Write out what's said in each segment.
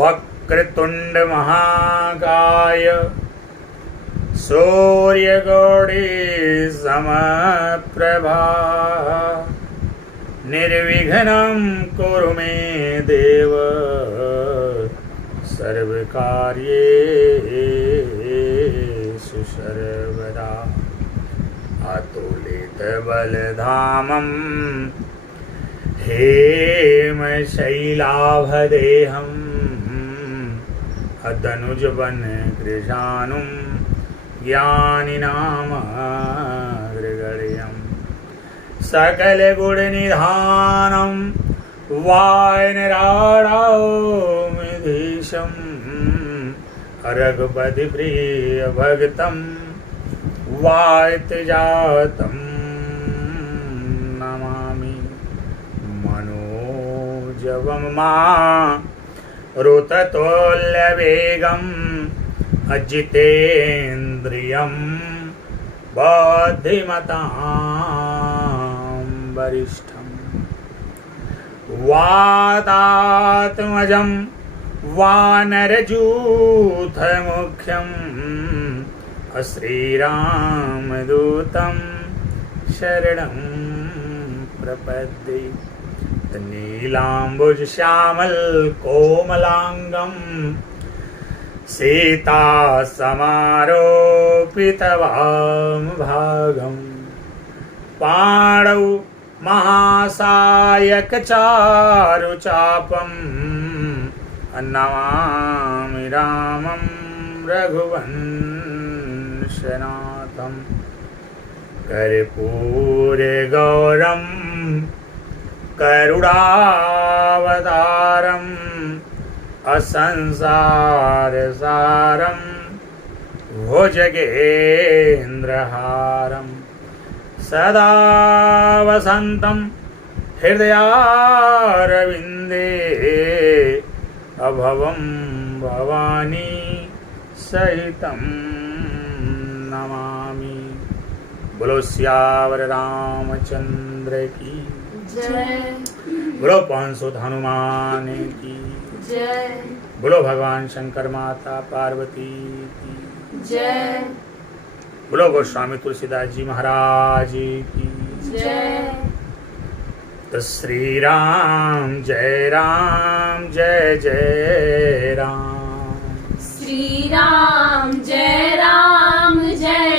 वक्रतुंड महाकाय सूर्यकोटि समप्रभा निर्विघ्नं कुरु मे देव सर्वकार्येषु सर्वदा अतुलितबलधामं हेमशैलाभदेहम् अदनुजवनकृशानुं ज्ञानिनामग्रगण्यं सकलगुणनिधानं वानराणामिधीशं रघुपतिप्रियभक्तं वातजातं नमामि मनोजवं रुततुल्यवेगम् अजितेन्द्रियं बुद्धिमतां वरिष्ठं वातात्मजं वानरयूथमुख्यं श्रीरामदूतं शरणं प्रपद्ये नीलाम्बुजश्यामलकोमलाङ्गं सीता समारोपितवामभागं पाणौ महासायकचारुचापं नमामि रामं रघुवंशनाथं कर्पूरगौरं करुणावतारम् असंसारसारं भुजगेन्द्रहारं सदा वसन्तं हृदयारविन्दे अभवं भवानी सहितं नमामि। बोलो सियावर रामचंद्र की जय, बोलो पांसुत हनुमान की जय, बोलो भगवान शंकर माता पार्वती की जय, बोलो गोस्वामी तुलसीदास जी महाराज की जय। तो श्री राम जय जय राम, श्री राम जय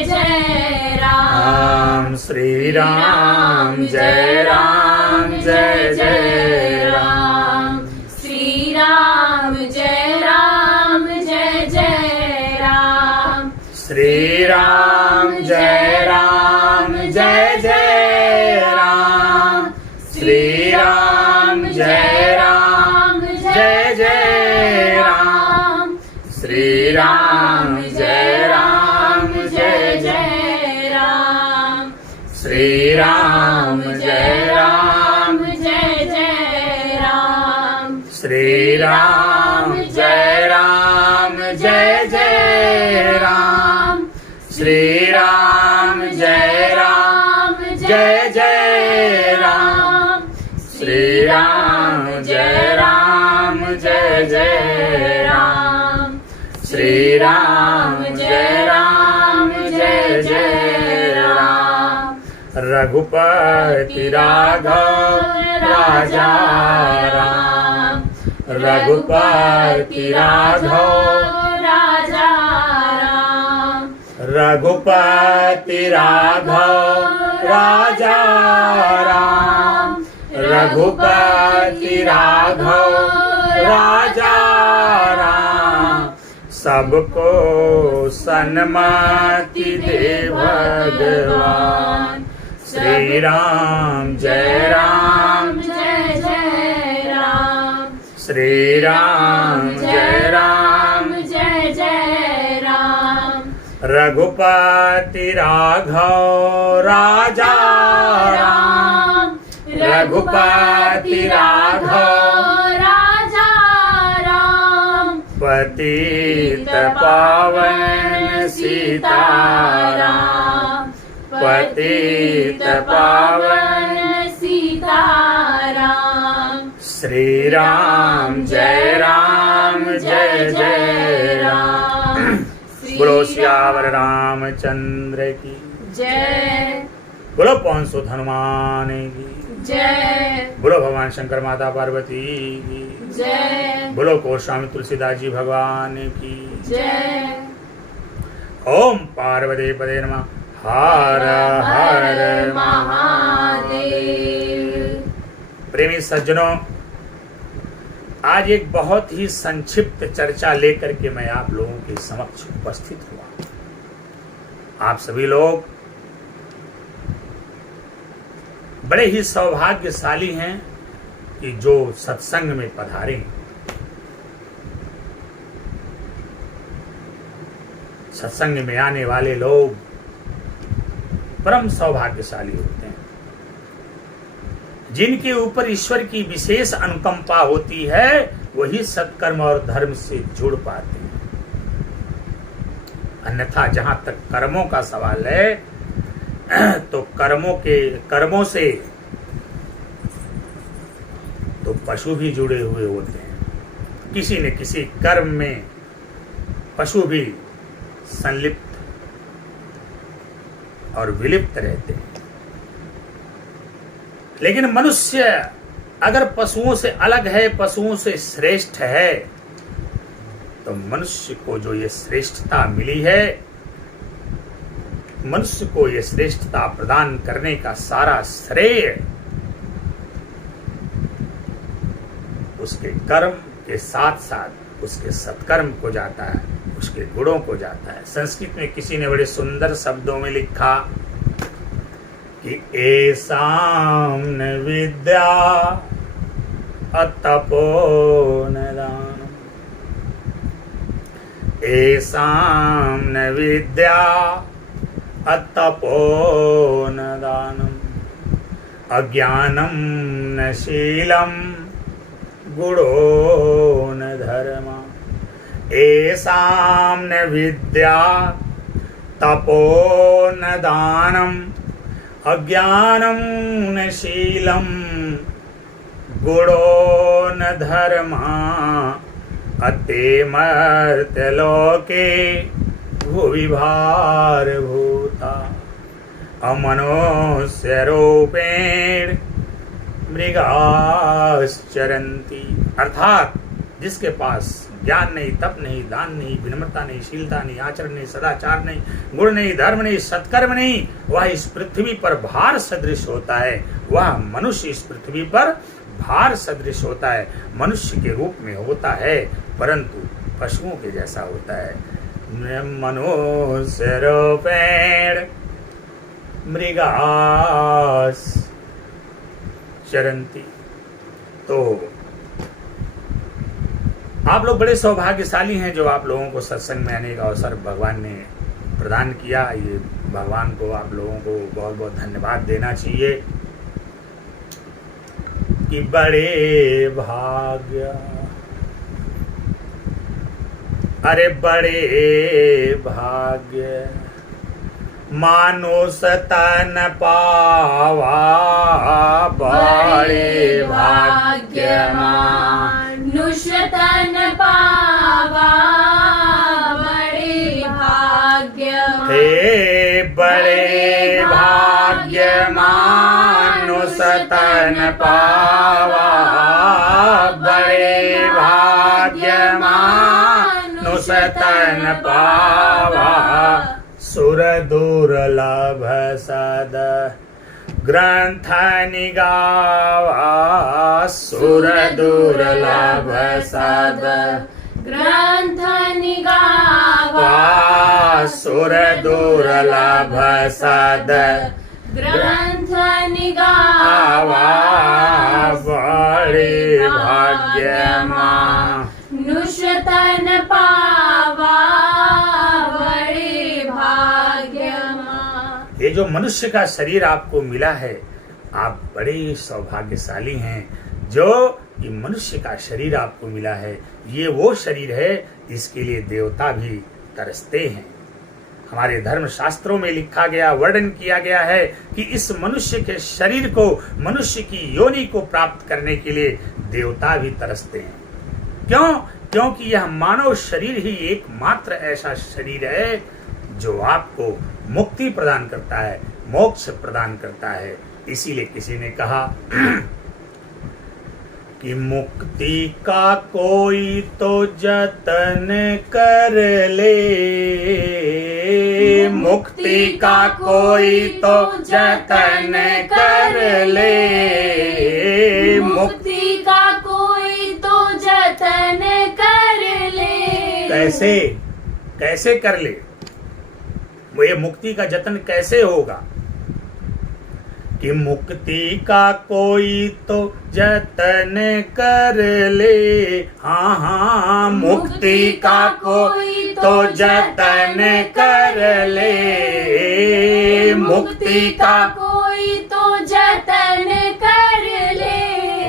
जय राम, श्री राम जय जय राम, श्री राम जय राम, श्री राम जय जय राम, श्री राम जय जय राम, श्री राम जय जय राम, श्री राम जय राम, श्री राम जय राम, श्री राम जय जय राम, श्री राम जय राम, श्री राम जय राम। रघुपति राघव राजा राम, रघुपति राघव राजा राम, रघुपति राघव राजा राम, रघुपति राघव राजा राम। सबको सन्मति दे भगवान, श्री राम जय राम, श्री राम जय राम, रघुपति राघव राजा राम, रघुपति राघव राजा राम, पतित पावन सीताराम, पतित पावन सीताराम। श्री राम जय राम जय जय राम। बोलो सियावर रामचंद्र की जय। बोलो पवन सुत हनुमान की जय। बोलो भगवान शंकर माता पार्वती की जय। बोलो गोस्वामी तुलसीदास जी भगवान की जय। ओम पार्वती पदे नमः। हर हर महादेव। प्रेमी सज्जनों, आज एक बहुत ही संक्षिप्त चर्चा लेकर के मैं आप लोगों के समक्ष उपस्थित हुआ। आप सभी लोग बड़े ही सौभाग्यशाली हैं कि जो सत्संग में पधारे। सत्संग में आने वाले लोग परम सौभाग्यशाली होते हैं, जिनके ऊपर ईश्वर की विशेष अनुकंपा होती है, वही सत्कर्म और धर्म से जुड़ पाते हैं। अन्यथा जहां तक कर्मों का सवाल है, तो कर्मों से तो पशु भी जुड़े हुए होते हैं। किसी न किसी कर्म में पशु भी संलिप्त और विलिप्त रहते हैं। लेकिन मनुष्य अगर पशुओं से अलग है, पशुओं से श्रेष्ठ है, तो मनुष्य को जो ये श्रेष्ठता मिली है, मनुष्य को ये श्रेष्ठता प्रदान करने का सारा श्रेय उसके कर्म के साथ साथ उसके सत्कर्म को जाता है, उसके गुणों को जाता है। संस्कृत में किसी ने बड़े सुंदर शब्दों में लिखा कि एसाम न विद्या अतपो न दानम, एसाम न विद्या अतपो न दानम, अज्ञानम न शीलम गुणो न धर्मा, एसाम न विद्या तपो न दानम, अज्ञानम न शीलम गुणो न धर्मा, अते मर्त्यलोके भुवि भारभूता, अमनुष्य रूपेण मृगाश्चरन्ति। अर्थात जिसके पास ज्ञान नहीं, तप नहीं, दान नहीं, विनम्रता नहीं, शीलता नहीं, आचरण नहीं, सदाचार नहीं, गुण नहीं, धर्म नहीं, सत्कर्म नहीं, वह इस पृथ्वी पर भार सदृश होता है। वह मनुष्य इस पृथ्वी पर भार सदृश होता है, मनुष्य के रूप में होता है, परंतु पशुओं के जैसा होता है। मनुष्य रूपेण मृगाश्चरन्ति। तो आप लोग बड़े सौभाग्यशाली हैं जो आप लोगों को सत्संग में आने का अवसर भगवान ने प्रदान किया। ये भगवान को, आप लोगों को बहुत बहुत धन्यवाद देना चाहिए कि बड़े भाग्य, अरे बड़े भाग्य मानुष तन पावा, बड़े भाग्य मानुष तन पावा, बड़े भाग्य। हे बड़े भाग्य मानुष तन पावा, बड़े भाग्य मानुष तन पावा, सुर दुर्लभ सद ग्रंथ निगावा, सुर दुर्लभ सद ग्रंथ निगावा, सुर दुर्लभ सद ग्रंथ निगावा, बड़े भाग्य मानुष तन पावा, बड़े भाग्य। ये जो मनुष्य का शरीर आपको मिला है, आप बड़े सौभाग्यशाली हैं जो ये मनुष्य का शरीर आपको मिला है। ये वो शरीर है इसके लिए देवता भी तरसते हैं। हमारे धर्म शास्त्रों में लिखा गया, वर्णन किया गया है कि इस मनुष्य के शरीर को, मनुष्य की योनि को प्राप्त करने के लिए देवता भी तरसते हैं। क्यों? क्योंकि यह मानव शरीर ही एकमात्र ऐसा शरीर है जो आपको मुक्ति प्रदान करता है, मोक्ष प्रदान करता है। इसीलिए किसी ने कहा कि मुक्ति का कोई तो जतन कर ले, मुक्ति का कोई तो जतन कर ले, मुक्ति का कोई तो जतन कर ले। कैसे कैसे कर ले? वो ये मुक्ति का जतन कैसे होगा? कि मुक्ति का कोई तो जतन कर ले, हाँ हाँ मुक्ति का कोई तो जतन कर ले, मुक्ति का कोई तो जतन कर ले।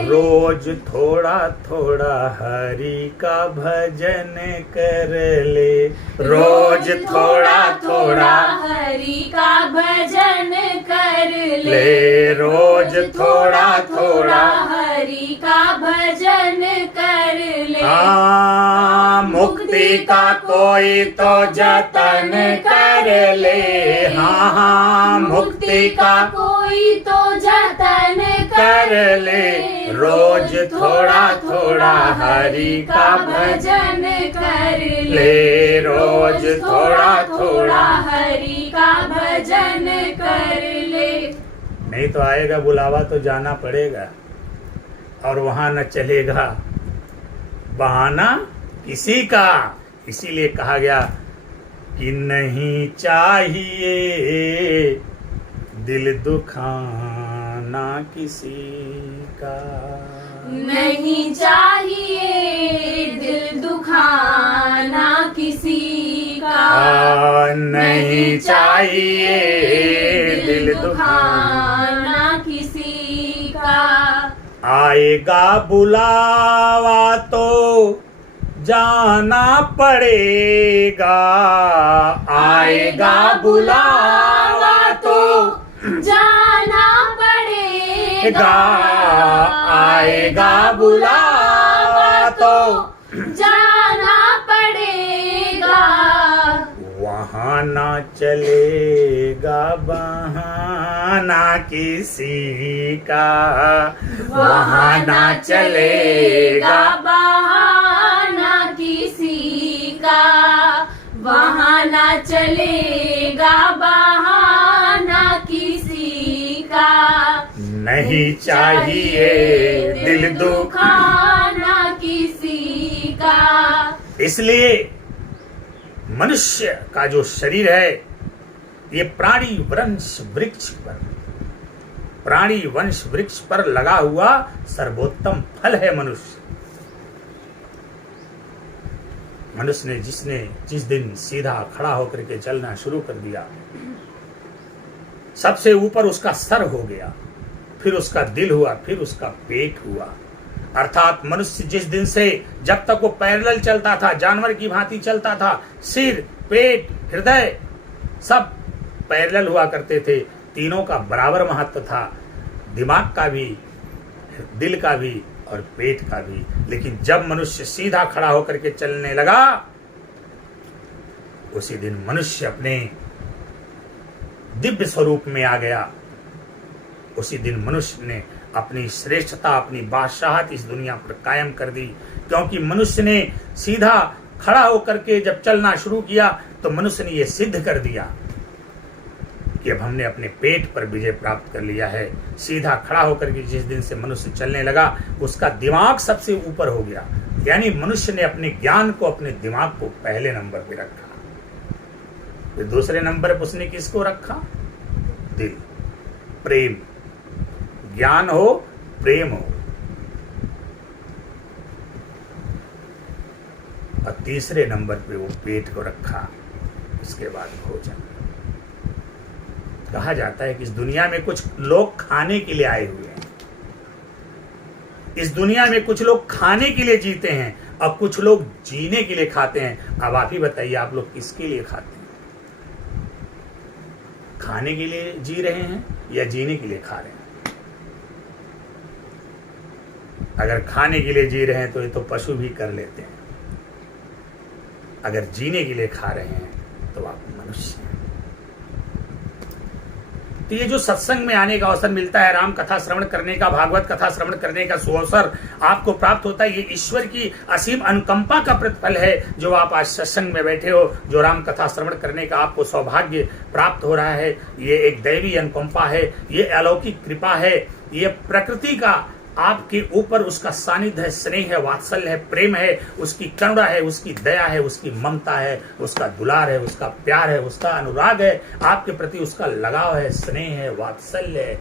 रोज थोड़ा थोड़ा हरि का भजन कर ले, रोज थोड़ा थोड़ा हरि का भजन कर ले, रोज थोड़ा थोड़ा हरि का भजन कर ले। हाँ मुक्ति का कोई तो जतन कर ले, हाँ हाँ मुक्ति का कोई तो जतन कर ले, रोज थोड़ा थोड़ा हरि का भजन कर ले, रोज थोड़ा थोड़ा हरि का भजन कर ले। नहीं तो आएगा बुलावा तो जाना पड़ेगा, और वहां न चलेगा बहाना किसी का। इसीलिए कहा गया कि नहीं चाहिए दिल दुखाना किसी का, नहीं चाहिए दिल दुखाना किसी का, नहीं चाहिए दिल दुखाना किसी का। आएगा बुलावा तो जाना पड़ेगा, आएगा बुलावा तो जाना पड़ेगा, आएगा बुलावा तो जाना पड़ेगा। वहाँ ना चलेगा बहाना किसी का, वहाँ ना चलेगा बहाना किसी का, वहाँ ना चलेगा बहाना किसी का। नहीं चाहिए दिल दुखाना किसी का। इसलिए मनुष्य का जो शरीर है ये प्राणी वंश वृक्ष पर, प्राणी वंश वृक्ष पर लगा हुआ सर्वोत्तम फल है मनुष्य। मनुष्य ने जिस दिन सीधा खड़ा होकर के चलना शुरू कर दिया, सबसे ऊपर उसका सर हो गया, फिर उसका दिल हुआ, फिर उसका पेट हुआ। अर्थात मनुष्य जिस दिन से, जब तक वो पैरेलल चलता था, जानवर की भांति चलता था, सिर, पेट, हृदय सब पैरेलल हुआ करते थे, तीनों का बराबर महत्व था, दिमाग का भी, दिल का भी और पेट का भी। लेकिन जब मनुष्य सीधा खड़ा होकर के चलने लगा, उसी दिन मनुष्य अपने दिव्य स्वरूप में आ गया। उसी दिन मनुष्य ने अपनी श्रेष्ठता, अपनी बादशाहत इस दुनिया पर कायम कर दी। क्योंकि मनुष्य ने सीधा खड़ा होकर के जब चलना शुरू किया तो मनुष्य ने यह सिद्ध कर दिया कि अब हमने अपने पेट पर विजय प्राप्त कर लिया है। सीधा खड़ा होकर के जिस दिन से मनुष्य चलने लगा, उसका दिमाग सबसे ऊपर हो गया। यानी मनुष्य ने अपने ज्ञान को, अपने दिमाग को पहले नंबर पे रखा। फिर दूसरे नंबर पर उसने किसको रखा? दिल, प्रेम, ज्ञान हो, प्रेम हो। और तीसरे नंबर पे वो पेट को रखा, उसके बाद भोजन। कहा जाता है कि इस दुनिया में कुछ लोग खाने के लिए आए हुए हैं, इस दुनिया में कुछ लोग खाने के लिए जीते हैं और कुछ लोग जीने के लिए खाते हैं। अब आप ही बताइए, आप लोग किसके लिए खाते हैं? खाने के लिए जी रहे हैं या जीने के लिए खा रहे हैं? अगर खाने के लिए जी रहे हैं तो ये तो पशु भी कर लेते हैं। अगर जीने के लिए खा रहे हैं तो आप मनुष्य हैं। तो ये जो सत्संग में आने का अवसर मिलता है, राम कथा श्रवण करने का, भागवत कथा श्रवण करने का सुअवसर आपको प्राप्त होता है, ये ईश्वर की असीम अनुकंपा का प्रतिफल है। जो आप आज सत्संग में बैठे हो, जो राम कथा श्रवण करने का आपको सौभाग्य प्राप्त हो रहा है, ये एक दैवी अनुकंपा है, ये अलौकिक कृपा है, ये प्रकृति का आपके ऊपर उसका सानिध्य है, स्नेह है, वात्सल्य है, प्रेम है, उसकी करुणा है, उसकी दया है, उसकी ममता है, उसका दुलार है, उसका प्यार है, उसका अनुराग है, आपके प्रति उसका लगाव है, स्नेह है, वात्सल्य है,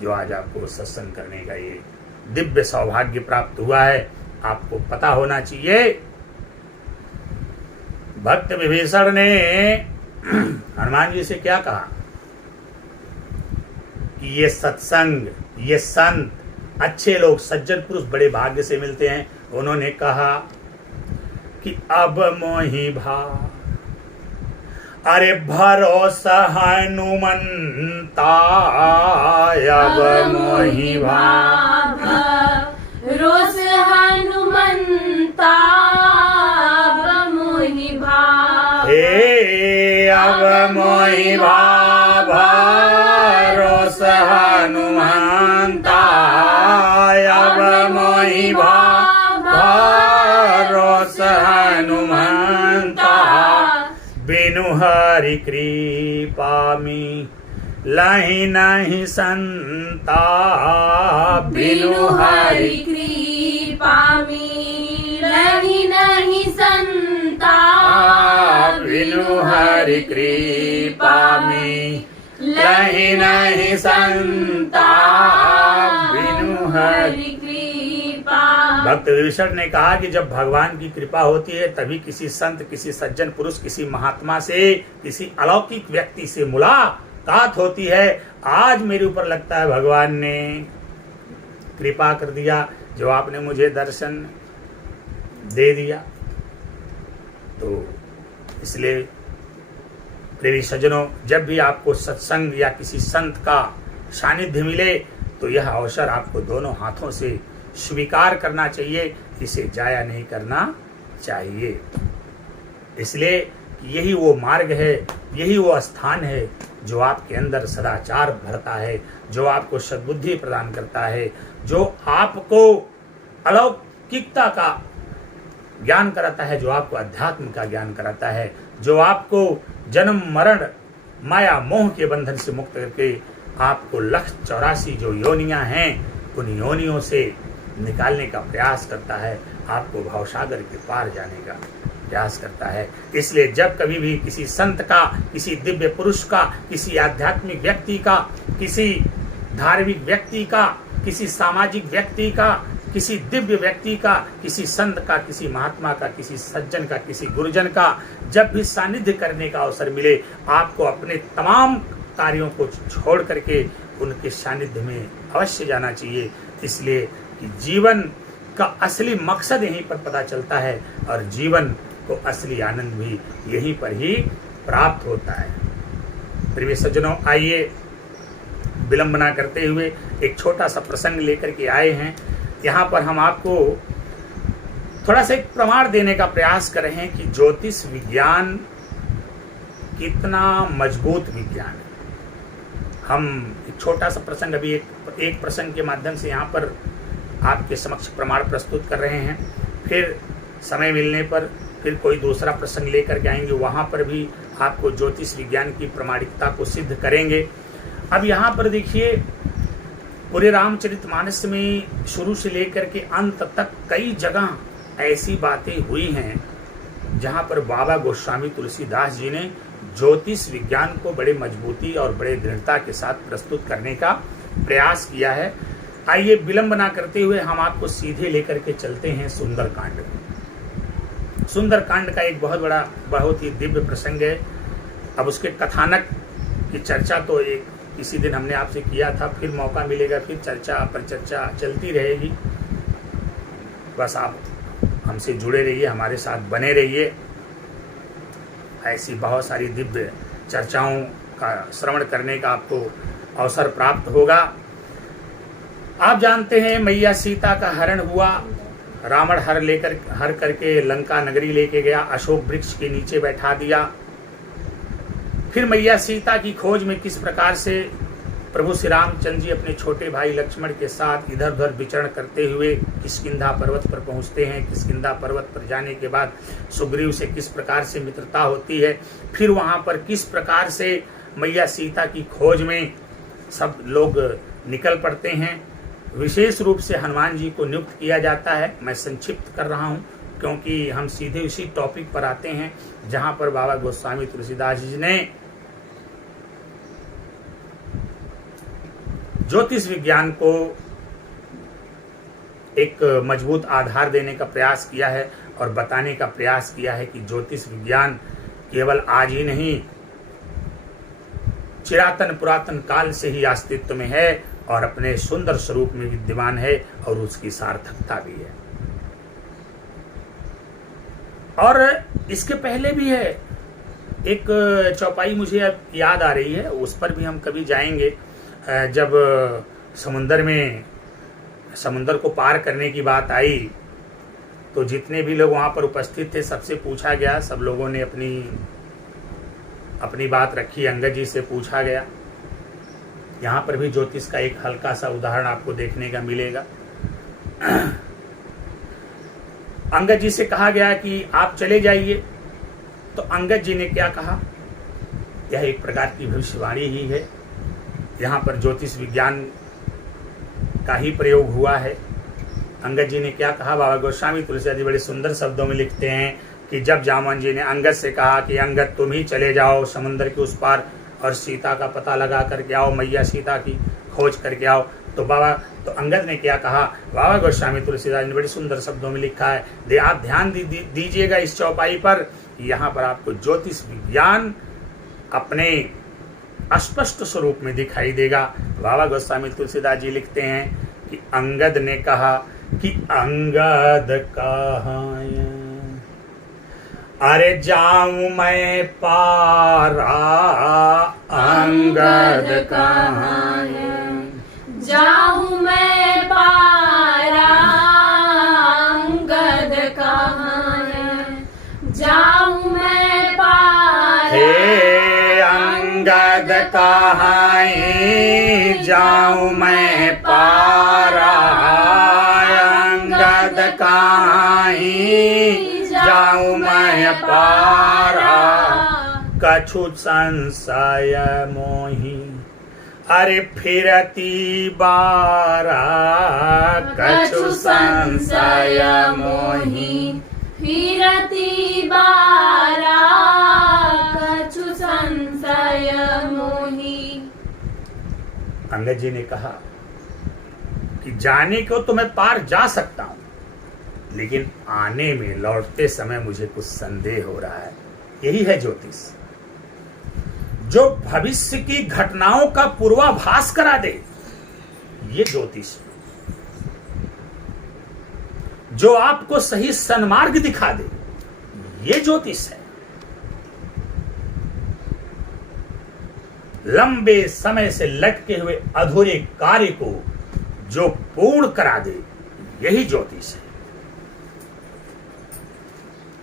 जो आज आपको सत्संग करने का ये दिव्य सौभाग्य प्राप्त हुआ है। आपको पता होना चाहिए, भक्त विभीषण ने हनुमान जी से क्या कहा कि ये सत्संग, ये संत, अच्छे लोग, सज्जन पुरुष बड़े भाग्य से मिलते हैं। उन्होंने कहा कि अब मोहि भा, अरे भरोसा हनुमंता, अब मोहि भा, भरोसा हनुमंता, अब मोहि भा, हे अब मोहि भा, भरोसा हनुमंता, अब मोहि भा, भरोसा हनुमंता, बिनु हरि कृपा में लहि नहीं संता, बिनु हरि कृपा में लहि नहीं संता, बिनु हरि कृपा में लहि नहीं संता, बिनु हरि कृपा। भक्त विभीषण ने कहा कि जब भगवान की कृपा होती है तभी किसी संत, किसी सज्जन पुरुष, किसी महात्मा से, किसी अलौकिक व्यक्ति से मुलाकात होती है। आज मेरे ऊपर लगता है भगवान ने कृपा कर दिया, जो आपने मुझे दर्शन दे दिया। तो इसलिए प्रिय सज्जनों, जब भी आपको सत्संग या किसी संत का सानिध्य मिले तो यह अवसर आपको दोनों हाथों से स्वीकार करना चाहिए, इसे जाया नहीं करना चाहिए। इसलिए यही वो मार्ग है, यही वो स्थान है जो आपके अंदर सदाचार भरता है, जो आपको सद्बुद्धि प्रदान करता है, जो आपको अलौकिकता का ज्ञान कराता है, जो आपको अध्यात्म का ज्ञान कराता है, जो आपको जन्म मरण माया मोह के बंधन से मुक्त करके आपको 184 जो योनियां हैं उन योनियों से निकालने का प्रयास करता है, आपको भवसागर के पार जाने का प्रयास करता है। इसलिए जब कभी भी किसी संत का, किसी दिव्य पुरुष का, किसी आध्यात्मिक व्यक्ति का, किसी धार्मिक व्यक्ति का, किसी सामाजिक व्यक्ति का, किसी दिव्य व्यक्ति का, किसी संत का, किसी महात्मा का, किसी सज्जन का, किसी गुरुजन का जब भी सानिध्य करने का अवसर मिले, आपको अपने तमाम कार्यों को छोड़ करके उनके सानिध्य में अवश्य जाना चाहिए। इसलिए कि जीवन का असली मकसद यहीं पर पता चलता है और जीवन को असली आनंद भी यहीं पर ही प्राप्त होता है। प्रिय सज्जनों, आइए विलंब ना करते हुए एक छोटा सा प्रसंग लेकर के आए हैं। यहाँ पर हम आपको थोड़ा सा एक प्रमाण देने का प्रयास कर रहे हैं कि ज्योतिष विज्ञान कितना मजबूत विज्ञान है। हम एक छोटा सा प्रसंग, अभी एक प्रसंग के माध्यम से यहाँ पर आपके समक्ष प्रमाण प्रस्तुत कर रहे हैं। फिर समय मिलने पर फिर कोई दूसरा प्रसंग लेकर के आएंगे, वहाँ पर भी आपको ज्योतिष विज्ञान की प्रामाणिकता को सिद्ध करेंगे। अब यहाँ पर देखिए, पूरे रामचरितमानस में शुरू से लेकर के अंत तक कई जगह ऐसी बातें हुई हैं जहाँ पर बाबा गोस्वामी तुलसीदास जी ने ज्योतिष विज्ञान को बड़े मजबूती और बड़े दृढ़ता के साथ प्रस्तुत करने का प्रयास किया है। आइए विलंब ना करते हुए हम आपको सीधे लेकर के चलते हैं सुंदरकांड में। सुंदरकांड का एक बहुत ही दिव्य प्रसंग है। अब उसके कथानक की चर्चा तो एक किसी दिन हमने आपसे किया था, फिर मौका मिलेगा, फिर चर्चा पर चर्चा चलती रहेगी। बस आप हमसे जुड़े रहिए, हमारे साथ बने रहिए। ऐसी बहुत सारी दिव्य चर्चाओं का श्रवण करने का आपको अवसर प्राप्त होगा। आप जानते हैं मैया सीता का हरण हुआ, रावण हर करके लंका नगरी लेके गया, अशोक वृक्ष के नीचे बैठा दिया। फिर मैया सीता की खोज में किस प्रकार से प्रभु श्री रामचंद्र जी अपने छोटे भाई लक्ष्मण के साथ इधर उधर विचरण करते हुए किष्किंधा पर्वत पर पहुंचते हैं। किष्किंधा पर्वत पर जाने के बाद सुग्रीव से किस प्रकार से मित्रता होती है, फिर वहां पर किस प्रकार से मैया सीता की खोज में सब लोग निकल पड़ते हैं। विशेष रूप से हनुमान जी को नियुक्त किया जाता है। मैं संक्षिप्त कर रहा हूं क्योंकि हम सीधे उसी टॉपिक पर आते हैं जहां पर बाबा गोस्वामी तुलसीदास जी ने ज्योतिष विज्ञान को एक मजबूत आधार देने का प्रयास किया है और बताने का प्रयास किया है कि ज्योतिष विज्ञान केवल आज ही नहीं, चिरातन पुरातन काल से ही अस्तित्व में है और अपने सुंदर स्वरूप में विद्यमान है और उसकी सार्थकता भी है। और इसके पहले भी है एक चौपाई मुझे अब याद आ रही है, उस पर भी हम कभी जाएंगे। जब समुंदर को पार करने की बात आई तो जितने भी लोग वहां पर उपस्थित थे सबसे पूछा गया, सब लोगों ने अपनी बात रखी। अंगद जी से पूछा गया। यहाँ पर भी ज्योतिष का एक हल्का सा उदाहरण आपको देखने का मिलेगा। अंगद जी से कहा गया कि आप चले जाइए, तो अंगद जी ने क्या कहा? यह एक प्रकार की भविष्यवाणी ही है। यहाँ पर ज्योतिष विज्ञान का ही प्रयोग हुआ है। अंगद जी ने क्या कहा? बाबा गोस्वामी तुलसीदास जी बड़े सुंदर शब्दों में लिखते हैं कि जब जामवन जी ने अंगद से कहा कि अंगद तुम ही चले जाओ समुद्र के उस पार और सीता का पता लगा करके आओ, मैया सीता की खोज करके आओ, तो अंगद ने क्या कहा? बाबा गोस्वामी तुलसीदास ने बड़े सुंदर शब्दों में लिखा है। आप ध्यान दीजिएगा इस चौपाई पर। यहाँ पर आपको ज्योतिष विज्ञान अपने अस्पष्ट स्वरूप में दिखाई देगा। बाबा गोस्वामी तुलसीदास जी लिखते हैं कि अंगद ने कहा कि अंगद कहाँ अरे जाऊं मैं पारा, अंगद कहाँ जाऊं मैं पारा, अंगद कहाँ जाऊं मैं पारा। हे अंगद कहाँ जाऊं मैं पारा, अंगद कहाँ जाऊं मैं पारा। कछु संशय मोहि अरे फिरती बारा, कछु संशय मोहि फिरती बारा, कछु संशय मोहि। अंगद जी ने कहा कि जाने को तो मैं पार जा सकता हूं, लेकिन आने में लौटते समय मुझे कुछ संदेह हो रहा है। यही है ज्योतिष, जो भविष्य की घटनाओं का पूर्वाभास करा दे, ये ज्योतिष। जो आपको सही सन्मार्ग दिखा दे, ये ज्योतिष है। लंबे समय से लटके हुए अधूरे कार्य को जो पूर्ण करा दे, यही ज्योतिष है।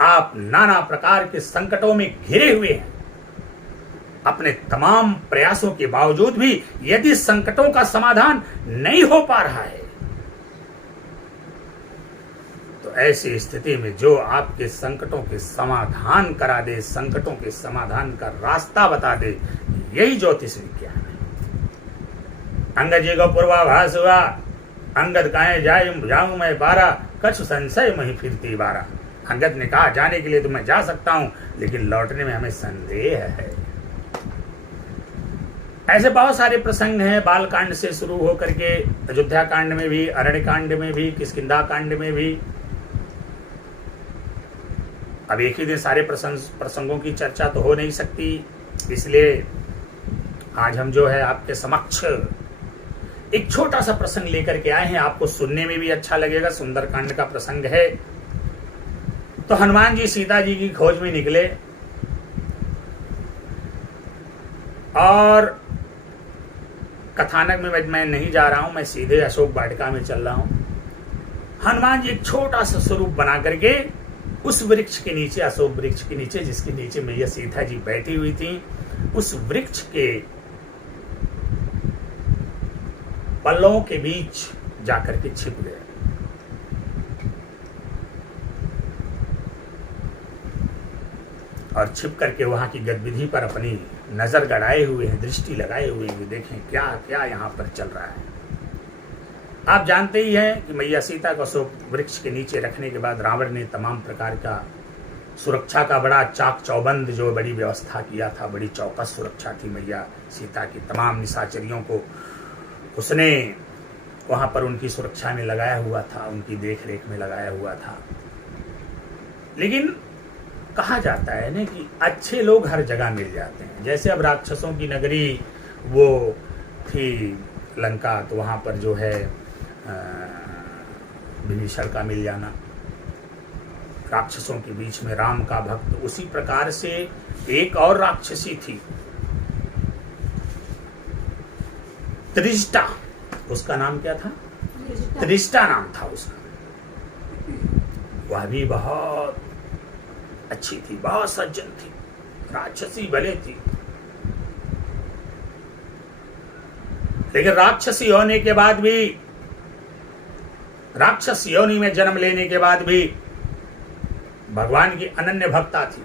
आप नाना प्रकार के संकटों में घिरे हुए हैं, अपने तमाम प्रयासों के बावजूद भी यदि संकटों का समाधान नहीं हो पा रहा है, तो ऐसी स्थिति में जो आपके संकटों के समाधान करा दे, संकटों के समाधान का रास्ता बता दे, यही ज्योतिष विज्ञान है। अंगद जी को पूर्वाभास हुआ, अंगद कहे जाऊं मैं बारा, कछु संशय मही फिरती बारा। अंगद ने कहा जाने के लिए तो मैं जा सकता हूं, लेकिन लौटने में हमें संदेह है। ऐसे बहुत सारे प्रसंग हैं, बाल कांड से शुरू होकर के अयोध्या कांड में भी, अरण्य कांड में भी, किष्किंधा कांड में भी। अब एक ही दिन सारे प्रसंगों की चर्चा तो हो नहीं सकती, इसलिए आज हम जो है आपके समक्ष एक छोटा सा प्रसंग लेकर के आए हैं। आपको सुनने में भी अच्छा लगेगा, सुंदरकांड का प्रसंग है। तो हनुमान जी सीता जी की खोज में निकले और कथानक में मैं नहीं जा रहा हूं, मैं सीधे अशोक वाटिका में चल रहा हूं। हनुमान जी एक छोटा सा स्वरूप बना करके उस वृक्ष के नीचे, अशोक वृक्ष के नीचे, जिसके नीचे मैया सीता जी बैठी हुई थी, उस वृक्ष के पल्लों के बीच जाकर के छिप गए। और छिप करके वहां की गतिविधि पर अपनी नजर गड़ाए हुए हैं, दृष्टि लगाए हुए हैं, देखें क्या क्या यहाँ पर चल रहा है। आप जानते ही हैं कि मैया सीता को अशोक वृक्ष के नीचे रखने के बाद रावण ने तमाम प्रकार का सुरक्षा का बड़ा चाक चौबंद जो बड़ी व्यवस्था किया था, बड़ी चौकस सुरक्षा थी मैया सीता की। तमाम निशाचरियों को उसने वहां पर उनकी सुरक्षा में लगाया हुआ था, उनकी देख रेख में लगाया हुआ था। लेकिन कहा जाता है ना कि अच्छे लोग हर जगह मिल जाते हैं। जैसे अब राक्षसों की नगरी वो थी लंका, तो वहां पर जो है विभीषण का मिल जाना, राक्षसों के बीच में राम का भक्त। उसी प्रकार से एक और राक्षसी थी त्रिष्टा, उसका नाम क्या था? त्रिष्टा नाम था उसका। वह भी बहुत अच्छी थी, बहुत सज्जन थी, राक्षसी भले थी, लेकिन राक्षसी होने के बाद भी, राक्षस योनि में जन्म लेने के बाद भी भगवान की अनन्य भक्ता थी,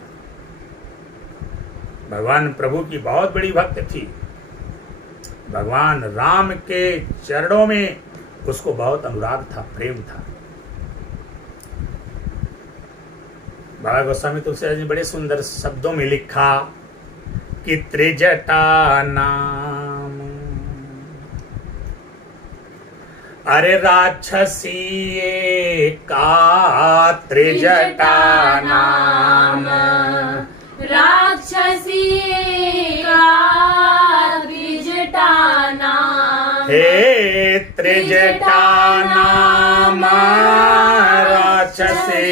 भगवान प्रभु की बहुत बड़ी भक्त थी। भगवान राम के चरणों में उसको बहुत अनुराग था, प्रेम था। बाबा गोस्वामी तुलसीदास जी बड़े सुंदर शब्दों में लिखा कि त्रिजटा नाम, अरे राक्षसी का त्रिजटा नाम, राक्षसी का त्रिजटा नाम, हे त्रिजटा नाम, राक्षसी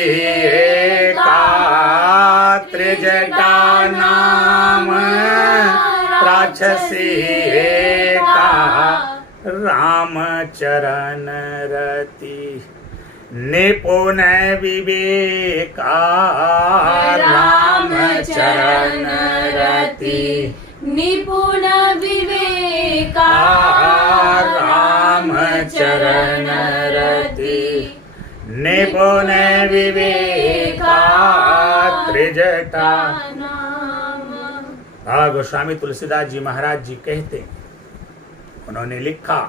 का त्रिजटा नाम, राक्षसी का राम चरण रति, निपुण विवेका राम चरण रति, निपुण विवेका राम चरण रति, निपुण विवेका त्रिजटा नाम। गोस्वामी तुलसीदास जी महाराज जी कहते हैं, उन्होंने लिखा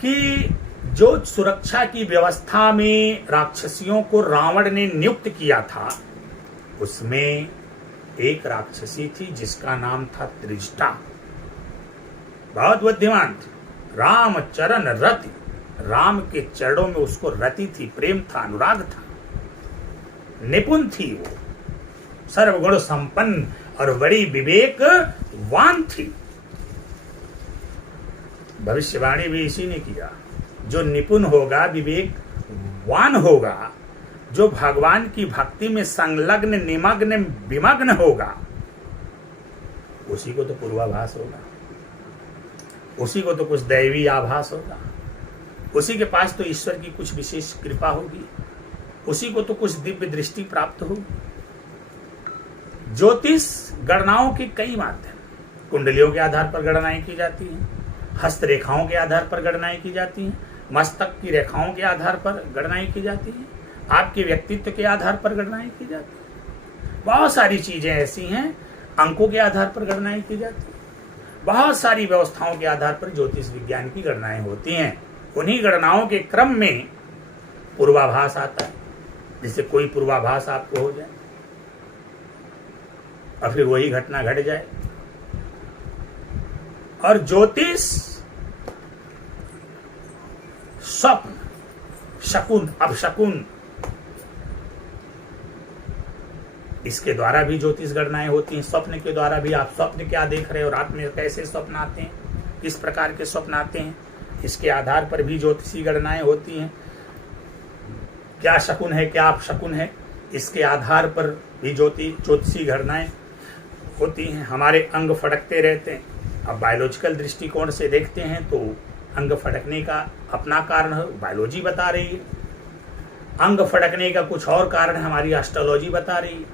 कि जो सुरक्षा की व्यवस्था में राक्षसियों को रावण ने नियुक्त किया था, उसमें एक राक्षसी थी जिसका नाम था त्रिजटा। बहुत बुद्धिमान थी, राम चरण रति, राम के चरणों में उसको रति थी, प्रेम था, अनुराग था, निपुण थी, वो सर्वगुण संपन्न और बड़ी विवेकवान थी। भविष्यवाणी भी इसी ने किया, जो निपुण होगा, विवेकवान होगा, जो भगवान की भक्ति में संलग्न, निमग्न, विमग्न होगा, उसी को तो पूर्वाभास होगा, उसी को तो कुछ दैवी आभास होगा, उसी के पास तो ईश्वर की कुछ विशेष कृपा होगी, उसी को तो कुछ दिव्य दृष्टि प्राप्त होगी। ज्योतिष गणनाओं के कई माध्यम, कुंडलियों के आधार पर गणनाएं की जाती हैं, हस्त रेखाओं के आधार पर गणनाएं की जाती हैं, मस्तक की रेखाओं के आधार पर गणनाएं की जाती हैं, आपके व्यक्तित्व के आधार पर गणनाएं की जाती हैं। बहुत सारी चीजें ऐसी हैं, अंकों के आधार पर गणनाएं की जाती हैं, बहुत सारी व्यवस्थाओं के आधार पर ज्योतिष विज्ञान की गणनाएं होती हैं। उन्हीं गणनाओं के क्रम में पूर्वाभास आता है, जिससे कोई पूर्वाभास आपको हो जाए और फिर वही घटना घट जाए। और ज्योतिष स्वप्न, शकुन, अपशकुन, इसके द्वारा भी ज्योतिष गणनाएं होती हैं। स्वप्न के द्वारा भी आप स्वप्न क्या देख रहे हो, रात में कैसे स्वप्न आते हैं, किस प्रकार के स्वप्न आते हैं, इसके आधार पर भी ज्योतिषी गणनाएं होती हैं। क्या शकुन है, क्या अपशकुन है, इसके आधार पर भी ज्योतिषी गणनाएं होती हैं। हमारे अंग फटकते रहते हैं। अब बायोलॉजिकल दृष्टिकोण से देखते हैं तो अंग फटकने का अपना कारण बायोलॉजी बता रही है, अंग फटकने का कुछ और कारण हमारी एस्ट्रोलॉजी बता रही है।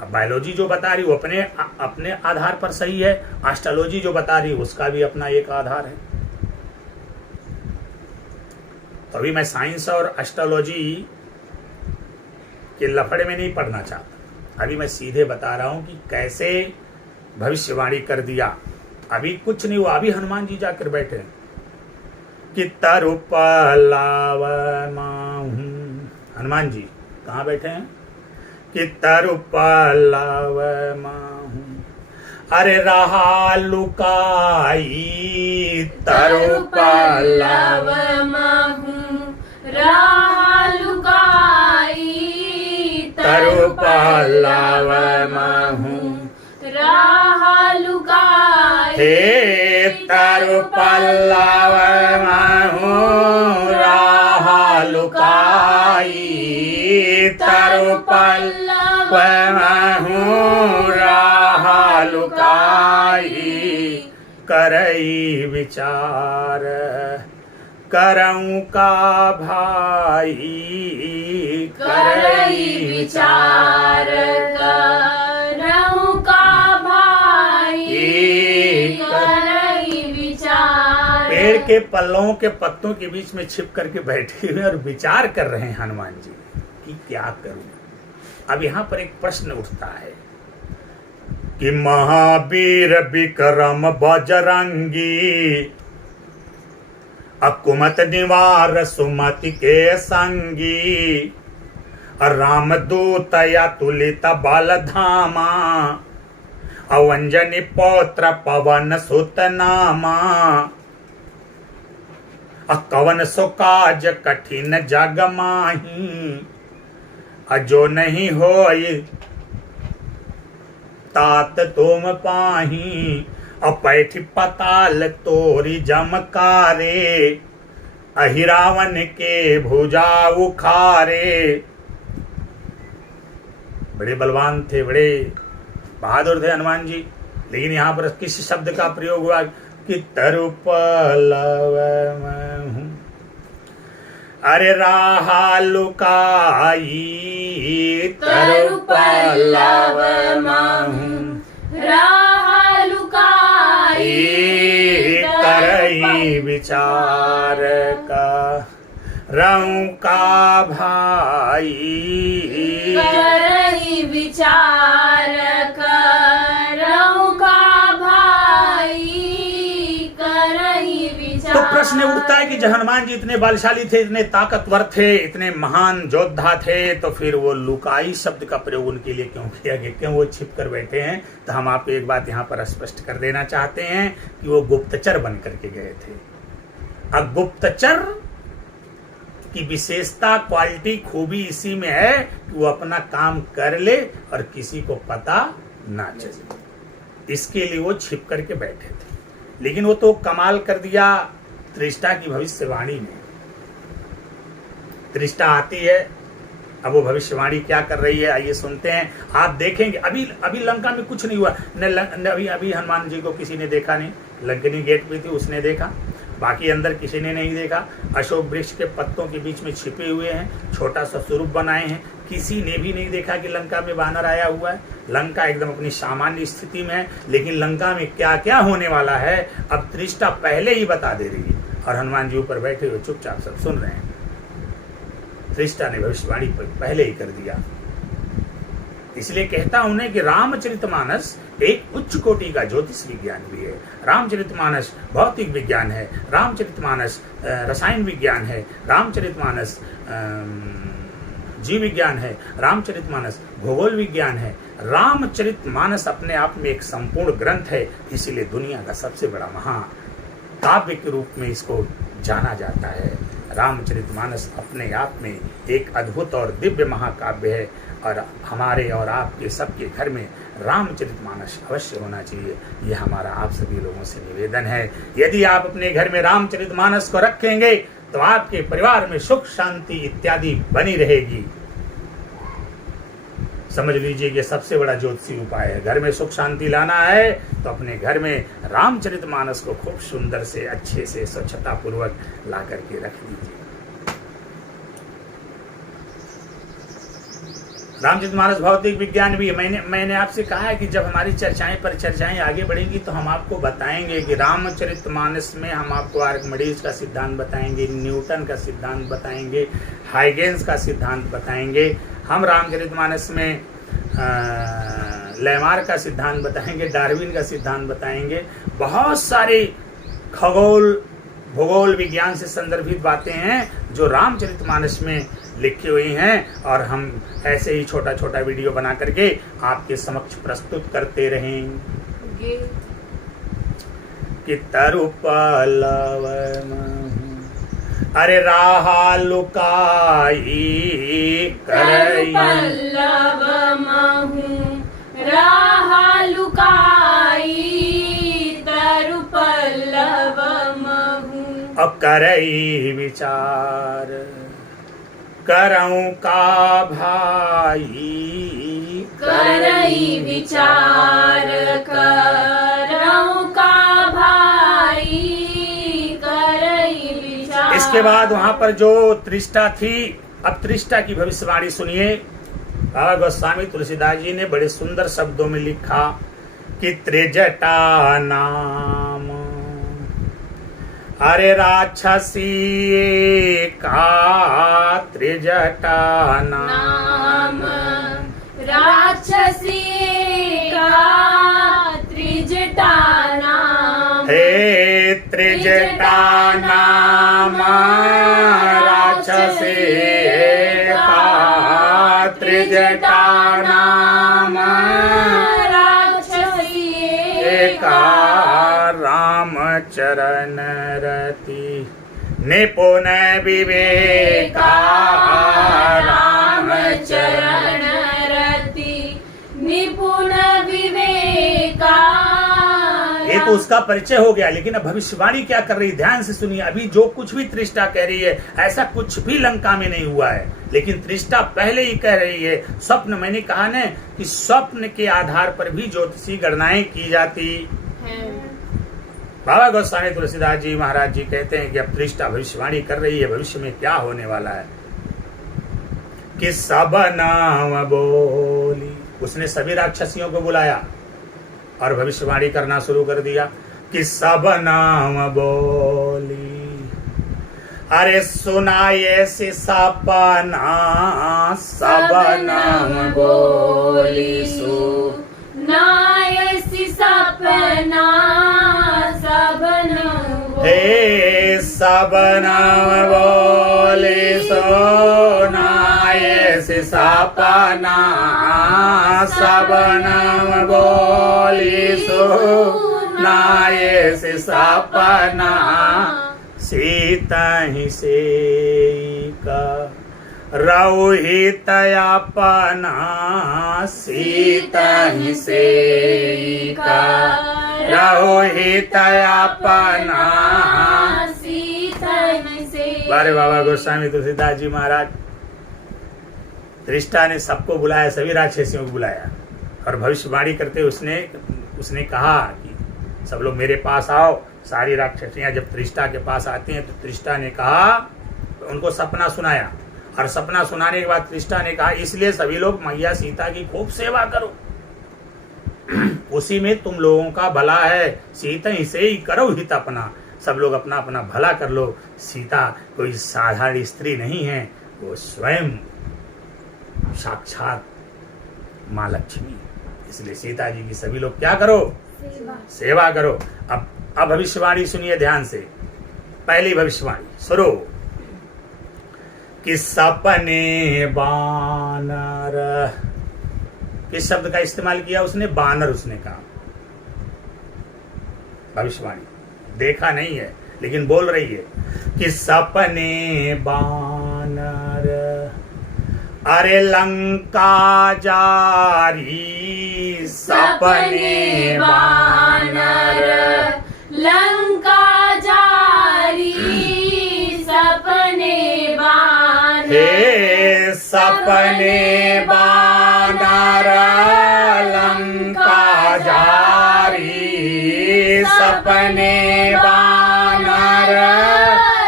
अब बायोलॉजी जो बता रही वो अपने आधार पर सही है, एस्ट्रोलॉजी जो बता रही उसका भी अपना एक आधार है। तो अभी मैं साइंस और एस्ट्रोलॉजी के लफड़े में नहीं पढ़ना चाहता, अभी मैं सीधे बता रहा हूं कि कैसे भविष्यवाणी कर दिया। अभी कुछ नहीं हुआ, अभी हनुमान जी जाकर बैठे हैं कि तरुपलाव माहूं। हनुमान जी कहाँ बैठे हैं कि तरुपलाव माहूं, अरे रहा लुकाई तरुपलाव माहूं, रहा लुकाई तरुपलाव माहूं, रहा लुकाई हे तरुपलाव माहूं, रहा लुकाई तरुपलाव माहूं, रहा लुकाई करई विचार करऊं का भाई, करई विचार करऊं का भाई, करई विचार। पेड़ के पल्लवों के पत्तों के बीच में छिप करके बैठे हुए और विचार कर रहे हैं हनुमान जी कि क्या करूं। अब यहाँ पर एक प्रश्न उठता है कि महावीर विक्रम बजरंगी, अकुमत निवार सुमति के संगी, रामदूत अतुलित बल धामा, अवंजनी पौत्र पवन सुत नामा, कवन सो काज कठिन जग माही, अजो नहीं होई तात तुम पाही, अपैठ पताल तोरी जमकारे, अहिरावन के भुजा उखारे। बड़े बलवान थे, बड़े बहादुर थे हनुमान जी, लेकिन यहाँ पर किस शब्द का प्रयोग हुआ कि तरुपलाव माहूं, अरे राहा लुकाई तरुपलाव माहूं, राहा लुकाई करई विचार का रऊं का भाई, करई विचार करऊं का भाई, करई विचार। तो प्रश्न उठता है कि जब हनुमान जी इतने बलशाली थे, इतने ताकतवर थे, इतने महान योद्धा थे, तो फिर वो लुकाई शब्द का प्रयोग उनके लिए क्यों किया गया, क्यों वो छिप कर बैठे हैं। तो हम आपको एक बात यहाँ पर स्पष्ट कर देना चाहते हैं कि वो गुप्तचर बन करके गए थे। अब गुप्तचर की विशेषता, क्वालिटी, खूबी इसी में है कि वो अपना काम कर ले और किसी को पता ना चले, इसके लिए वो छिप करके बैठे थे। लेकिन वो तो कमाल कर दिया त्रिष्टा की भविष्यवाणी में। त्रिष्टा आती है, अब वो भविष्यवाणी क्या कर रही है आइए सुनते हैं। आप देखेंगे अभी लंका में कुछ नहीं हुआ, अभी हनुमान जी को किसी ने देखा नहीं, लंकनी गेट पे थी उसने देखा, बाकी अंदर किसी ने नहीं देखा। अशोक वृक्ष के पत्तों के बीच में छिपे हुए हैं, छोटा सा स्वरूप बनाए हैं, किसी ने भी नहीं देखा कि लंका में वानर आया हुआ है। लंका एकदम अपनी सामान्य स्थिति में है, लेकिन लंका में क्या क्या होने वाला है अब त्रिष्टा पहले ही बता दे रही है, और हनुमान जी ऊपर बैठे हुए चुपचाप सब सुन रहे हैं। त्रिष्टा ने भविष्यवाणी पहले ही कर दिया। इसलिए कहता हूं कि रामचरितमानस एक उच्च कोटि का ज्योतिष विज्ञान भी है, रामचरितमानस भौतिक विज्ञान है, रामचरितमानस रसायन विज्ञान है, रामचरितमानस जीव विज्ञान है, रामचरितमानस भूगोल विज्ञान है। रामचरितमानस अपने आप में एक संपूर्ण ग्रंथ है, इसीलिए दुनिया का सबसे बड़ा महाकाव्य के रूप में इसको जाना जाता है। रामचरितमानस अपने आप में एक अद्भुत और दिव्य महाकाव्य है, और हमारे और आपके सबके घर में रामचरितमानस अवश्य होना चाहिए। यह हमारा आप सभी लोगों से निवेदन है। यदि आप अपने घर में रामचरितमानस को रखेंगे तो आपके परिवार में सुख शांति इत्यादि बनी रहेगी। समझ लीजिए कि सबसे बड़ा ज्योतिषी उपाय है। घर में सुख शांति लाना है तो अपने घर में रामचरितमानस को खूब सुंदर से अच्छे से स्वच्छता पूर्वक ला करके रख दीजिए। रामचरितमानस भौतिक विज्ञान भी मैंने आपसे कहा है कि जब हमारी चर्चाएं आगे बढ़ेंगी तो हम आपको बताएंगे कि रामचरितमानस में हम आपको आर्किमिडीज का सिद्धांत बताएंगे, न्यूटन का सिद्धांत बताएंगे, हाइगेंस का सिद्धांत बताएंगे। हम रामचरितमानस में लेमार्क का सिद्धांत बताएंगे, डार्विन का सिद्धांत बताएंगे। बहुत सारे खगोल भूगोल विज्ञान से संदर्भित बातें हैं जो रामचरितमानस में लिखी हुई हैं, और हम ऐसे ही छोटा छोटा वीडियो बना करके आपके समक्ष प्रस्तुत करते रहेंगे। कि तरुपलव अरे राहा लुकाई करई पल्लव महू राहा लुकाई तरु पल्लव महू और करई विचार करऊं का भाई करई विचार करऊं का भाई करई विचार। इसके बाद वहां पर जो त्रिष्ठा थी, अब त्रिष्ठा की भविष्यवाणी सुनिए। बाबा गोस्वामी तुलसीदास जी ने बड़े सुंदर शब्दों में लिखा कि त्रिजटा नाम अरे राक्षसी का त्रिजटा नाम राक्षसी का त्रिजटा नाम हे त्रिजटा नाम राक्षसी का त्रिजटा नाम राक्षसी का रामचरण रति निपुण विवेका रामचरण रति निपुण विवेका। ये तो उसका परिचय हो गया, लेकिन अब भविष्यवाणी क्या कर रही है, ध्यान से सुनिए। अभी जो कुछ भी त्रिष्ठा कह रही है ऐसा कुछ भी लंका में नहीं हुआ है, लेकिन त्रिष्ठा पहले ही कह रही है। स्वप्न, मैंने कहा ना कि स्वप्न के आधार पर भी ज्योतिषी गणनाएं की जाती है। बाबा गोस्वामी तुलसीदास जी महाराज जी कहते हैं कि अब त्रिष्ठा भविष्यवाणी कर रही है भविष्य में क्या होने वाला है। कि सब नाम बोली, उसने सभी राक्षसियों को बुलाया और भविष्यवाणी करना शुरू कर दिया कि सब नाम बोली अरे सुनाए से सपना सब नाम बोली सुनाए से सपना सब नाम हे सब नाम बोली सुनाए से सपना सब नाम बोली सुनाए से सपना सीता ही से का रौहित अपना सीता ही से का रौहित अपना सीता ही से। बारे बाबा गोस्वामी तुलसीदास जी महाराज, त्रिष्ठा ने सबको बुलाया, सभी राक्षसियों को बुलाया और भविष्यवाणी करते उसने कहा कि सब लोग मेरे पास आओ। सारी राक्षसियां जब त्रिष्ठा के पास आती हैं तो त्रिष्ठा ने कहा, उनको सपना सुनाया, और सपना सुनाने के बाद त्रिष्ठा ने कहा इसलिए सभी लोग मैया सीता की खूब सेवा करो, उसी में तुम लोगों का भला है। सीता ही से ही करो हित अपना, सब लोग अपना अपना भला कर लो। सीता कोई साधारण स्त्री नहीं है, वो स्वयं साक्षात माँ लक्ष्मी। इसलिए सीता जी की सभी लोग क्या करो, सेवा करो। अब भविष्यवाणी सुनिए ध्यान से। पहली भविष्यवाणी सुनो कि सपने बानर, किस शब्द का इस्तेमाल किया उसने, बानर उसने कहा। भविष्यवाणी देखा नहीं है लेकिन बोल रही है कि सपने बानर अरे लंका जारी सपने बानर लंका जारी सपने बानर हे सपने बानर सपने वानर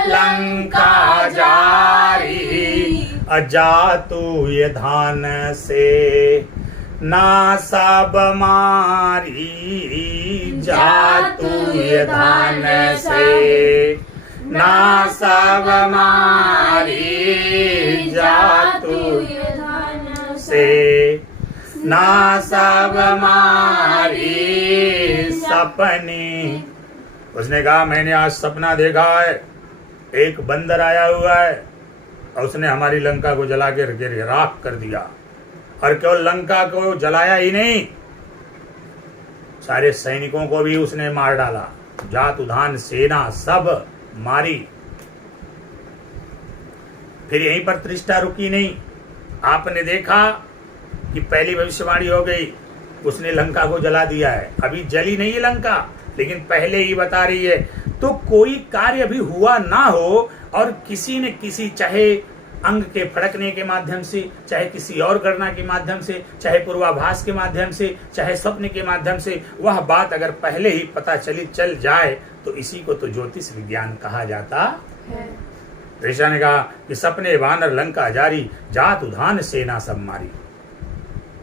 लंका जारी, अजातु ये धान से ना सब मारी, जातु ये धान से ना सब मारी, जातु से ना सब मारी सपने। उसने कहा मैंने आज सपना देखा है, एक बंदर आया हुआ है और उसने हमारी लंका को जला के राख कर दिया, और केवल लंका को जलाया ही नहीं, सारे सैनिकों को भी उसने मार डाला, जात उधान सेना सब मारी। फिर यहीं पर तृष्णा रुकी नहीं, आपने देखा कि पहली भविष्यवाणी हो गई, उसने लंका को जला दिया है। अभी जली नहीं है लंका, लेकिन पहले ही बता रही है। तो कोई कार्य अभी हुआ ना हो और किसी ने किसी, चाहे अंग के फड़कने के माध्यम से, चाहे किसी और गणना के माध्यम से, चाहे पूर्वाभास के माध्यम से, चाहे स्वप्न के माध्यम से, वह बात अगर पहले ही पता चल जाए तो इसी को तो ज्योतिष विज्ञान कहा जाता है। ऋषा ने कहा कि सपने वानर लंका जारी, जात उधान सेना सब मारी।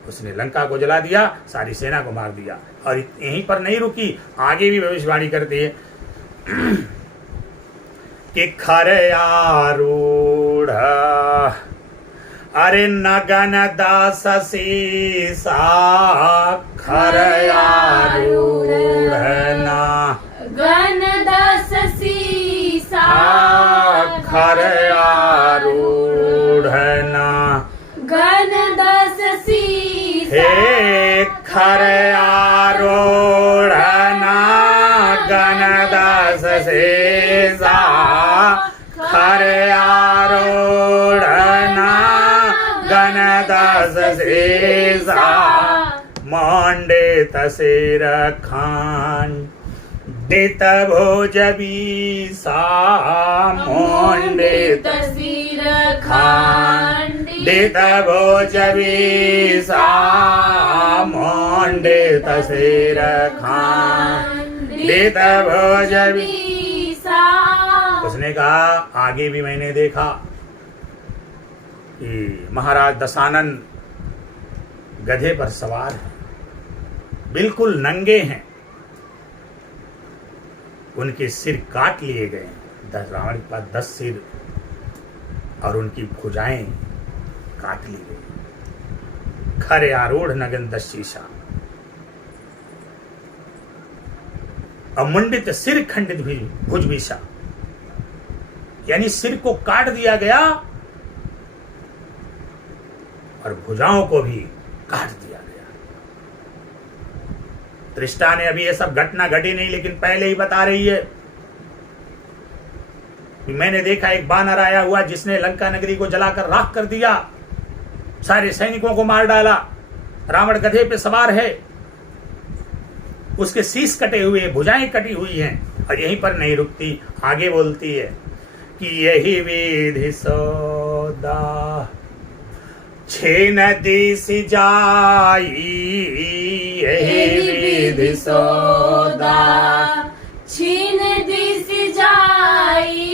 उसने लंका को जला दिया, सारी सेना को मार दिया। और यहीं पर नहीं रुकी, आगे भी भविष्यवाणी करती है कि खरयारूढ़ अरे नगन दास सीसा, खरयारूढ़ ना गण दस सीसा, खरयारूढ़ ना गण दस सीसा, हे खरयारूढ़ ना गण दस सीसा, खरयारूढ़ ना गण दस सीसा, मंडित सिर खान डित भोज बीसा, मंडित सिर खान डित भोज बीसा, मंडित सिर खान डित भोज बीसा। उसने कहा आगे भी मैंने देखा कि महाराज दशानन गधे पर सवार हैं, बिल्कुल नंगे हैं, उनके सिर काट लिए गए, रावण के पास 10 सिर और उनकी भुजाएं काट ली गई। खरे आरूढ़ नगन 10 शीशा, अमुंडित सिर खंडित भुज भीषा, यानी सिर को काट दिया गया और भुजाओं को भी काट दिया गया। तृष्टा ने अभी ये सब घटना घटी नहीं, लेकिन पहले ही बता रही है कि मैंने देखा एक बानर आया हुआ जिसने लंका नगरी को जलाकर राख कर दिया, सारे सैनिकों को मार डाला। रावण गधे पे सवार है, उसके शीश कटे हुए, भुजाएं कटी हुई हैं। और यहीं पर नहीं रुकती, आगे बोलती है कि यही विधि सौदा छे नदी सी जाई, यही विधि सौदा छीन दिस जाई,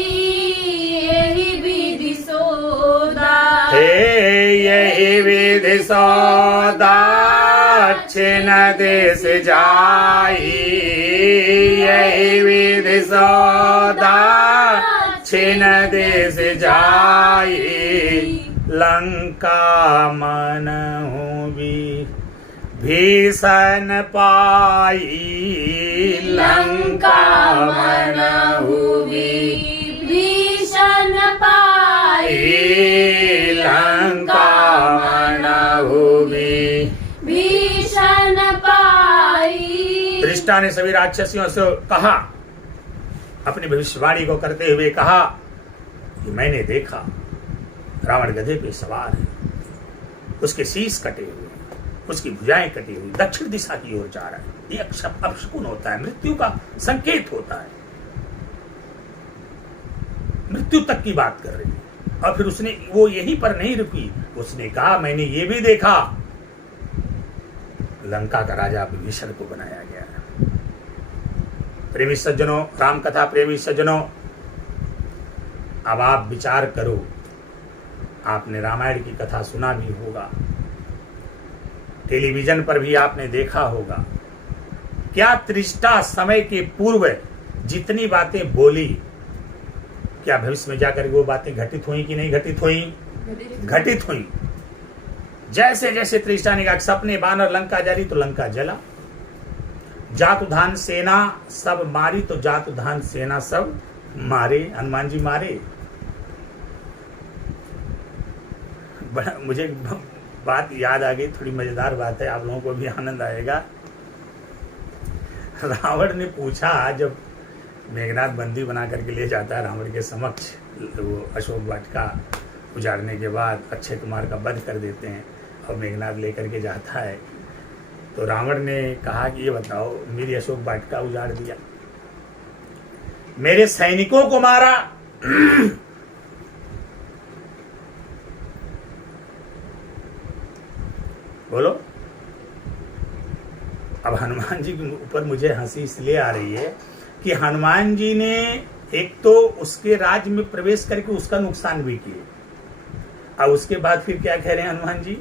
यही विधि सौदा, हे यही विधि सौदा छीन दिस जाई, यही विधि सौदा छीन दिस जाई, लंका मनहु भीषण पाई, लंका मनहु भीषण पाई, लंका मनहु भीषण पाई। दृष्टा ने सभी राक्षसियों से कहा, अपनी भविष्यवाणी को करते हुए कहा कि मैंने देखा रावण गधे पे सवार है, उसके शीश कटे हुए, उसकी भुजाएं कटी हुई, दक्षिण दिशा की ओर जा रहा है। ये अपशकुन होता है, मृत्यु का संकेत होता है, मृत्यु तक की बात कर रही है। और फिर उसने वो यहीं पर नहीं रुकी, उसने कहा मैंने ये भी देखा लंका का राजा विभीषण को बनाया गया है। प्रेमी सज्जनों, राम कथा प्रेमी सज्जनों, अब आप विचार करो। आपने रामायण की कथा सुना भी होगा, टेलीविजन पर भी आपने देखा होगा। क्या त्रिष्टा समय के पूर्व जितनी बातें बोली, क्या भविष्य में जाकर वो बातें घटित हुई कि नहीं घटित हुई? घटित हुई। जैसे जैसे त्रिष्टा ने कहा सपने बानर लंका जली तो लंका जला, जातुधान सेना सब मारी तो जातुधान सेना सब मारे, हनुमान जी मारे। मुझे बात याद आ गई, थोड़ी मजेदार बात है, आप लोगों को भी आनंद आएगा। रावण ने पूछा, जब मेघनाथ बंदी बना करके ले जाता है रावण के समक्ष, वो अशोक वाटिका उजाड़ने के बाद अक्षय कुमार का वध कर देते हैं और मेघनाथ लेकर के जाता है, तो रावण ने कहा कि ये बताओ, मेरी अशोक वाटिका उजाड़ दिया, मेरे सैनिकों को मारा, बोलो। अब हनुमान जी के ऊपर मुझे हंसी इसलिए आ रही है कि हनुमान जी ने एक तो उसके राज्य में प्रवेश करके उसका नुकसान भी किया, और उसके बाद फिर क्या कह रहे हैं हनुमान जी?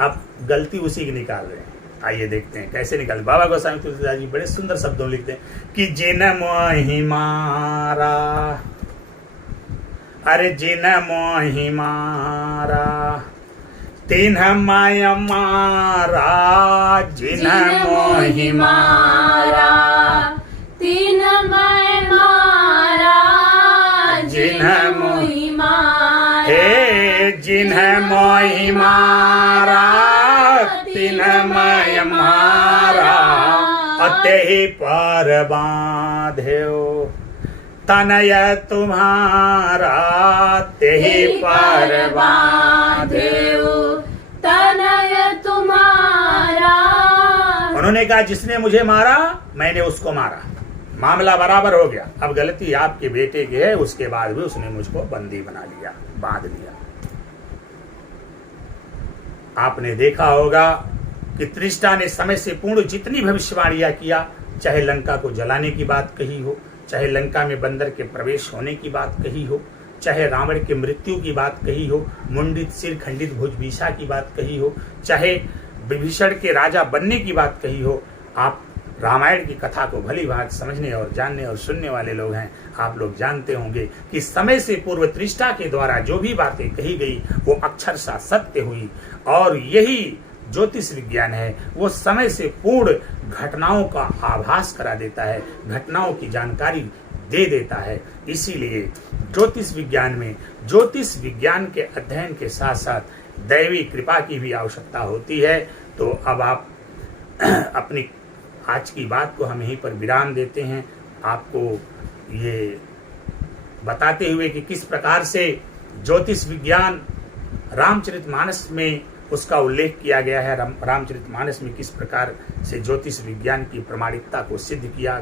आप गलती उसी की निकाल रहे हैं। आइए देखते हैं कैसे निकाल। बाबा गोस्वामी तुलसीदास जी बड़े सुंदर शब्दों में लिखते हैं कि जिन मोहि मारा, अरे जिन मोहि मारा तिन माय मारा, जिन मोहि मारा तीन मैं मारा, जिन मोहि मारा, हे जिन मोहि मारा तिन मैं मारा, अते पर बांध्यो तनय तुम्हारा, ते पर बांध्यो तनय तुम्हारा। उन्होंने कहा जिसने मुझे मारा मैंने उसको मारा, मामला बराबर हो गया। अब गलती आपके बेटे की है, उसके बाद भी उसने मुझको बंदी बना लिया, बांध लिया। आपने देखा होगा कि त्रिष्टा ने समय से पूर्ण जितनी भविष्यवाणियां किया, चाहे लंका को जलाने की बात कही हो, चाहे लंका में बंदर के प्रवेश होने की बात कही हो, चाहे रावण की मृत्यु की बात कही हो, मुंडित सिर खंडित भुजबीषा की बात कही हो, चाहे विभीषण के राजा बनने की बात कही हो। आप रामायण की कथा को भली भांति समझने और जानने और सुनने वाले लोग हैं। आप लोग जानते होंगे कि समय से पूर्व त्रिष्टा के द्वारा जो भी बातें कही गई वो अक्षरशः सत्य हुई, और यही ज्योतिष विज्ञान है, वो समय से पूर्ण घटनाओं का आभास करा देता है, घटनाओं की जानकारी दे देता है। इसीलिए ज्योतिष विज्ञान में ज्योतिष विज्ञान के अध्ययन के साथ साथ दैवी कृपा की भी आवश्यकता होती है। तो अब आप अपनी आज की बात को हम यहीं पर विराम देते हैं, आपको ये बताते हुए कि किस प्रकार से ज्योतिष विज्ञान रामचरितमानस में उसका उल्लेख किया गया है। रामचरितमानस में किस प्रकार से ज्योतिष विज्ञान की प्रामाणिकता को सिद्ध किया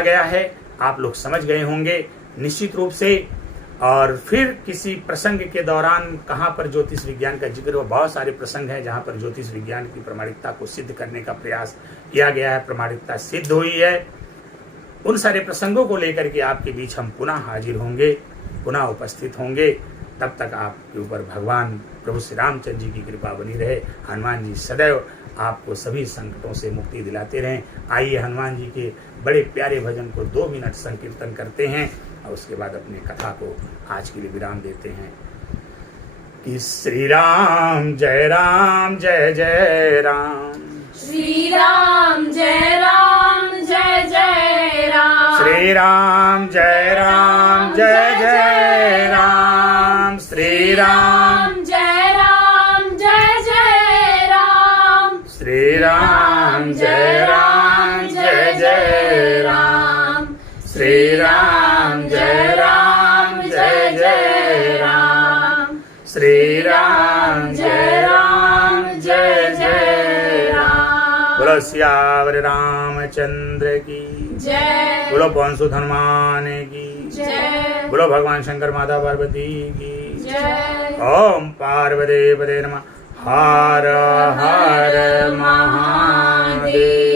गया है, आप लोग समझ गए होंगे निश्चित रूप से। और फिर किसी प्रसंग के दौरान कहाँ पर ज्योतिष विज्ञान का जिक्र हो, बहुत सारे प्रसंग हैं जहाँ पर ज्योतिष विज्ञान की प्रामाणिकता को सिद्ध करने का प्रयास किया गया है, प्रामाणिकता सिद्ध हुई है। उन सारे प्रसंगों को लेकर के आपके बीच हम पुनः हाजिर होंगे, पुनः उपस्थित होंगे। तब तक आपके ऊपर भगवान प्रभु श्री रामचंद्र जी की कृपा बनी रहे। हनुमान जी सदैव आपको सभी संकटों से मुक्ति दिलाते रहें। आइए हनुमान जी के बड़े प्यारे भजन को 2 मिनट संकीर्तन करते हैं और उसके बाद अपनी कथा को आज के लिए विराम देते हैं। कि श्री राम जय जय राम, श्री राम जय जय राम, श्री राम जय जय राम, श्री राम जय जय राम, श्री राम जय जय राम, श्री राम जय जय राम, श्री राम जय जय राम। बोलो सियावर रामचंद्र की जय, बोलो पवन सुत हनुमान की जय, बोलो भगवान शंकर माता पार्वती की जय। ओम पार्वती पते नमः। हर हर महादेव।